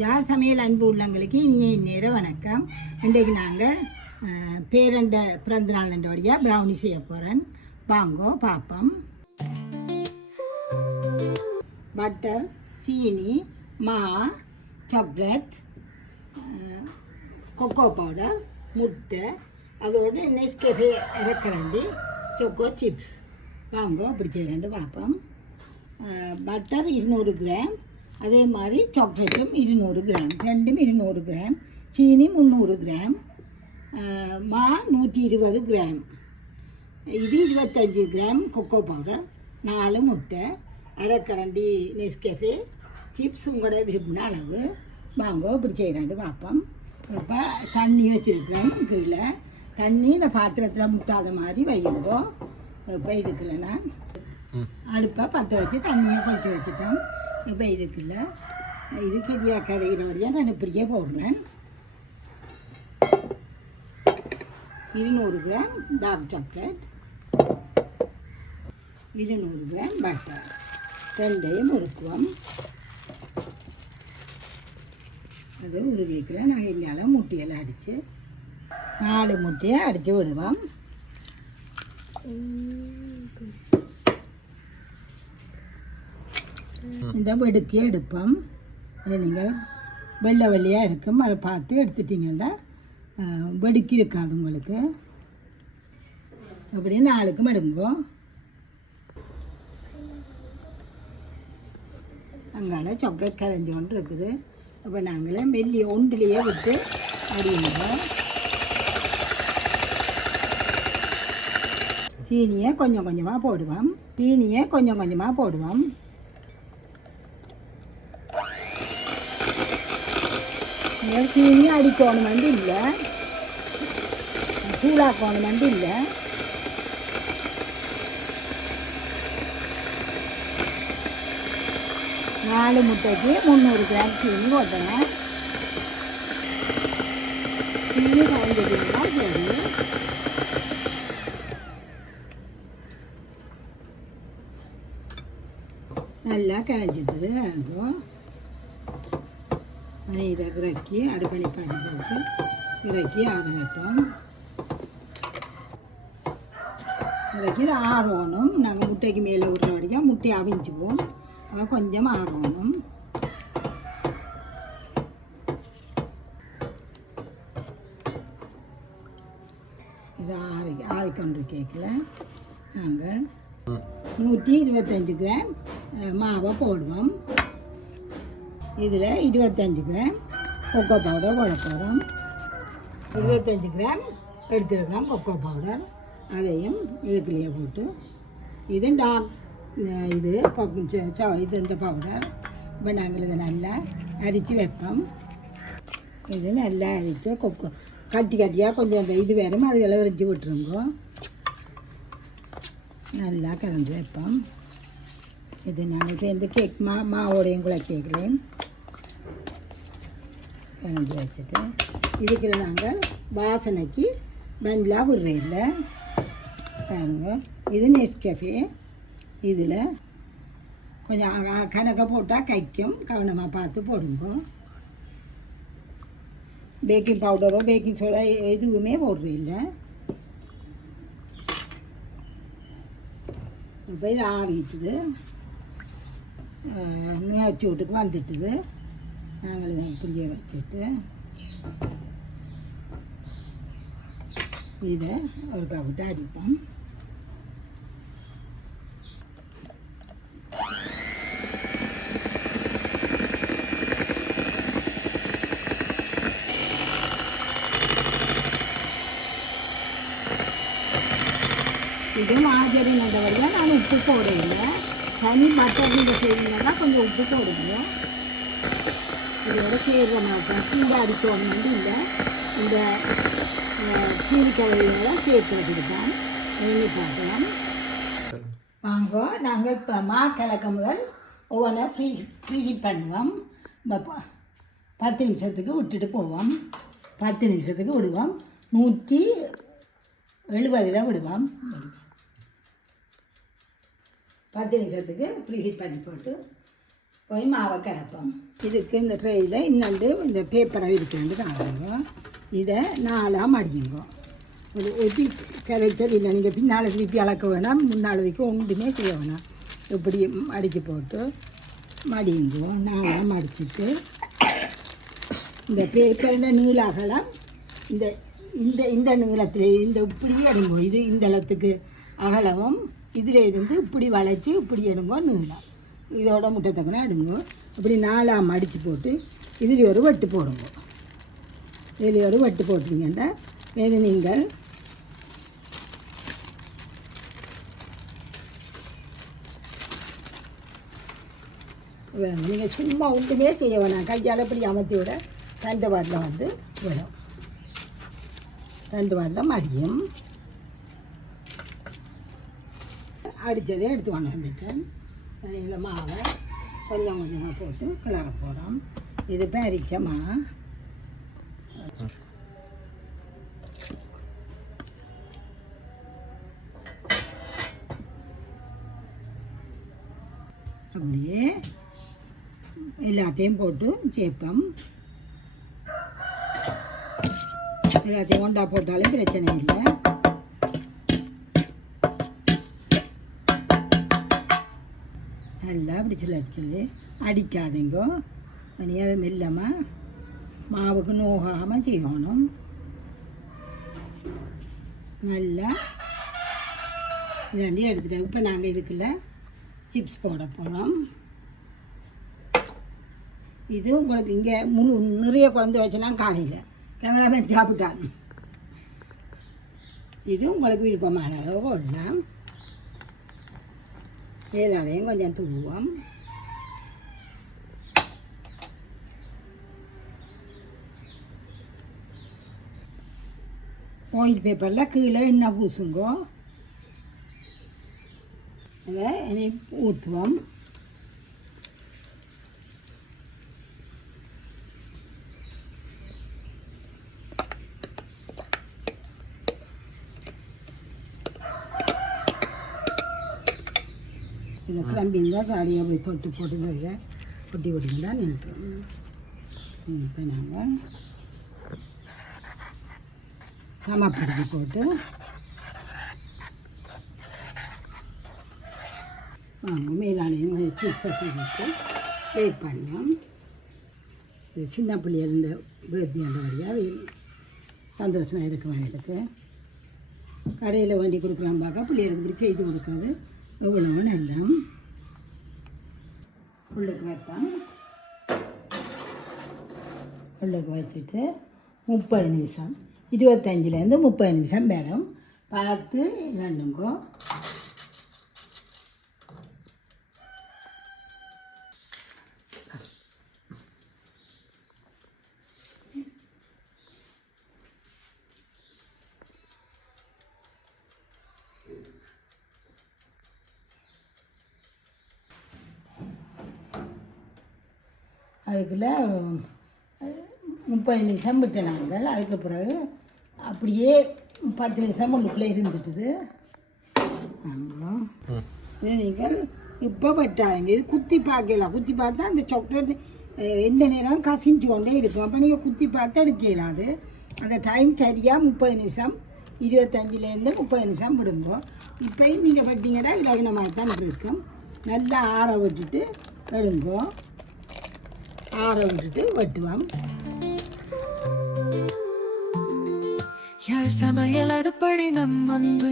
Jar சமையல் அன்பு உள்ளங்களுக்கு இனிய நேர வணக்கம். இன்றைக்கு நாங்கள் பேரண்ட பிறந்த நாள் என்றபடியாக ப்ரௌனி செய்ய போகிறேன். வாங்கோ பாப்பம். பட்டர், சீனி, மா, சாக்லேட், கொக்கோ பவுடர், முட்டை, அதோட நெஸ்கஃபே இறக்கரண்டி, சொக்கோ சிப்ஸ். வாங்கோ அப்படி செய்கிறேன் பார்ப்போம். பட்டர் 200 கிராம், அதே மாதிரி சாக்லேட்டும் 200 கிராம், ரெண்டும் 200 கிராம், சீனி 300 கிராம், மா 120 கிராம், இது 25 கிராம் கொக்கோ பவுடர், 4 முட்டை, அரைக்கரண்டி நெஸ்கஃபே, சிப்ஸ் உங்களோட விரும்பின அளவு. வாங்க இப்படி செய்கிறாண்டு பார்ப்போம். இப்போ தண்ணி வச்சுருக்கிறேன். கீழே தண்ணி இந்த பாத்திரத்தில் முட்டாத மாதிரி வையுங்கோ. இப்போ இதுக்குள்ள நான் அடுப்பை பற்ற வச்சு தண்ணியை கொதிக்க வச்சுட்டேன். இப்போ இதுக்குள்ள இது கெரியாக கரைகிற வழியாக நான் இப்படியே போடுறேன். 200 gram dark chocolate, 200 gram butter, ரெண்டையும் உருக்குவோம். அது உருகிக்கல நாங்கள் இங்கால முட்டையெல்லாம் அடித்து 4 முட்டையை அடித்து விடுவோம். இந்த வெடுக்கி எடுப்போம். அது நீங்கள் வெள்ளை வெள்ளையாக இருக்கும், அதை பார்த்து எடுத்துட்டிங்கன்னா வெடுக்கி இருக்காது உங்களுக்கு. அப்படியே 4க்கும் எடுங்கோ. அங்கால சாக்லேட் கரைஞ்சி ஒன்று இருக்குது. அப்போ நாங்களே மெல்லி ஒன்றுலேயே விட்டு அடியுங்க. சீனியை கொஞ்சம் கொஞ்சமாக போடுவோம். சீனி அடிக்கணும் வந்து இல்லை, சூடாக்கணும் வந்து இல்லை. நாலு முட்டைக்கு 300 கிராம் சீனி போட்டேன். சீனி கலந்துக்கிட்டா சரி. நல்லா கரைஞ்சிட்டுது. அதுவும் இதை இறக்கி அடுப்பணி பாடி போட்டு இறக்கி ஆறட்டும். இறக்கி ஆறணும். நாங்கள் முட்டைக்கு மேலே விடுற வரைக்கும் முட்டையை அவிஞ்சுவோம். அதை கொஞ்சம் ஆறணும். இது ஆறிக்கொண்டு கேட்கல நாங்கள் 125 கிராம் மாவை போடுவோம். இதில் 25 கிராம் கொக்கோ பவுடர் போட போகிறோம். 25 கிராம் எடுத்துருக்கிறோம் கொக்கோ பவுடர். அதையும் இதுக்குள்ளேயே போட்டு இது இது இந்த பவுடர். இப்போ நாங்கள் இதை நல்லா அரித்து வைப்போம். இது நல்லா அரித்து கொக்கோ கட்டியாக கொஞ்சம் அந்த இது வேறும் அதுக்கெல்லாம் அரிச்சு விட்டுருங்கோ. நல்லா கலந்து வைப்போம். இது நாங்கள் இப்போ இந்த கேக் மாவோடையும் கூட கேட்கலையும் கலந்து வச்சுட்டு இதுக்குள்ள நாங்கள் வாசனைக்கு வெண்ணிலா விடுறதில்ல பாருங்க. இது நெஸ்கஃபே. இதில் கொஞ்சம் கணக்க போட்டால் கைக்கும், கவனமாக பார்த்து போடுங்க. பேக்கிங் பவுடரோ பேக்கிங் சோடா எதுவுமே போடுறதில்லை. இப்போ இது ஆறிட்டுது, நேர்ச்சி வீட்டுக்கு வந்துட்டுது. நாங்கள் இதை இப்படியே வச்சுட்டு இதை ஒரு கவிட்டு அடிப்போம். இது மாதிரி நடவடிக்கை நான் உப்பு போடையில்லை. தனி பட்டர் நீங்கள் செய்யணுன்னா கொஞ்சம் உப்பு போடுங்க. இதோட செய்கிற மாட்டேன் கீழே அடிக்கணும் இல்லை. இந்த சீனிக்கலையோட சேர்த்து தான் எண்ணி பார்க்கலாம். வாங்க நாங்கள் இப்போ கலக்க முதல் ஒவ்வொன்றா ஃப்ரீ ஹீட் பண்ணுவோம். 10 நிமிஷத்துக்கு விட்டுட்டு போவோம். 10 நிமிஷத்துக்கு விடுவோம். 170 விடுவோம். 10 நிமிஷத்துக்கு ப்ரீ ஹீட் பண்ணி போட்டு போய் மாவை கரைப்போம். இதுக்கு இந்த ட்ரெயில் இன்னொன்று இந்த பேப்பரை விரிக்கிறது காணுங்க. இதை 4ஆக மடியுங்க. ஒரு ஒட்டி கரைச்சல் இல்லை, நீங்கள் பின்னால் திருப்பி அளக்க வேணாம், முன்னால் வைக்க ஒன்றுமே செய்ய வேணாம். இப்படி அடித்து போட்டு மடியுங்கோ. 4ஆக மடிச்சுட்டு இந்த பேப்பரில் நீள அகலம் இந்த இந்த இந்த நீளத்தில் இந்த இப்படியே எடுங்கோ. இது இந்த இடத்துக்கு அகலமும் இதில் இருந்து இப்படி வளைச்சி இப்படி எடுங்கோ நீளம். இதோட முட்டைத்தக்கனா எடுங்கோ. இப்படி 4ஆக மடித்து போட்டு இதில் ஒரு வெட்டு போடுங்க. இதில் ஒரு வெட்டு போட்டிங்கன்னா இது நீங்கள் நீங்கள் சும்மா ஒன்றுமே செய்ய வேணாம். கையால் இப்படி அமர்த்தி விட தண்டு வாட்டில் வந்து விடும். தண்டு வாட்டில் மடியும். அடித்ததே எடுத்து கொண்டு வந்துட்டேன். இதில் மாவை கொஞ்சம் கொஞ்சமாக போட்டு கிளற போகிறோம். இது பறிச்சமா அப்படியே எல்லாத்தையும் போட்டு சேர்ப்போம். எல்லாத்தையும் ஒன்றா போட்டாலும் பிரச்சனை இல்லை. நல்லா அப்படி சொல்லி அடிக்காதீங்கோ. தனியாக மெல்லமாக மாவுக்கு நோகாமல் செய்யணும். நல்லா இதாண்டி எடுத்துட்டேன். இப்போ நாங்கள் இதுக்குள்ள சிப்ஸ் போட போகிறோம். இது உங்களுக்கு இங்கே நிறைய குழந்தை வச்செல்லாம் காலையில் கேமராமேன் சாப்பிட்டாங்க. இது உங்களுக்கு விருப்பமான அளவு போடலாம். மேலாலையும் கொஞ்சம் தூவோம். ஆயில் பேப்பரில் கீழே எண்ணெய் பூசுங்கோ. அதை எண்ணெய் ஊற்றுவோம். இதை கிளம்பிங்க சாரியாக போய் தொட்டு போட்டுங்க. பொட்டி பொட்டிங்களா நின்றுடும். இப்போ நாங்கள் சமப்படுத்தி போட்டு வாங்க மேலாலையும் சிப்ஸை போட்டு வெயிட் பண்ணோம். இது சின்ன பிள்ளைய இருந்த பேர்த்தி அந்த வழியாக சந்தோஷமாக இருக்கும். எங்களுக்கு கடையில் வண்டி கொடுக்கலாம் பார்க்க பிள்ளைகளுக்கு இப்படி செய்து கொடுக்குறது எவ்வளவு நல்லா. உள்ளுக்கு வைப்பேன். உள்ளுக்கு வச்சுட்டு 30 நிமிஷம் 25லேருந்து 30 நிமிஷம் வரும். பார்த்து வேண்டுங்கோ. அதுக்குள்ளே 30 நிமிஷம் விட்டு நாங்கள். அதுக்கு பிறகு அப்படியே 10 நிமிஷம் உள்ளுக்குள்ளே இருந்துட்டுது. ஆமாம், இது நீங்கள் இப்போ பட்டாங்க. இது குத்தி பார்க்கலாம். குத்தி பார்த்தா அந்த சாக்லேட் எந்த நேரம் கசிஞ்சு கொண்டே இருக்கும். அப்போ நீங்கள் குத்தி பார்த்து எடுக்கலாம். அது அந்த டைம் சரியாக 30 நிமிஷம் 25லேருந்து 30 நிமிஷம் விடுங்கோ. இப்போ நீங்கள் பட்டிங்கன்னா இலகுனமாக தான் இருக்கும். நல்லா ஆற விட்டுட்டு எடுங்கோ. ஆற விட்டுட்டு வெட்டுவோம். யாழ் சமையல் அடுப்படி நம் வந்து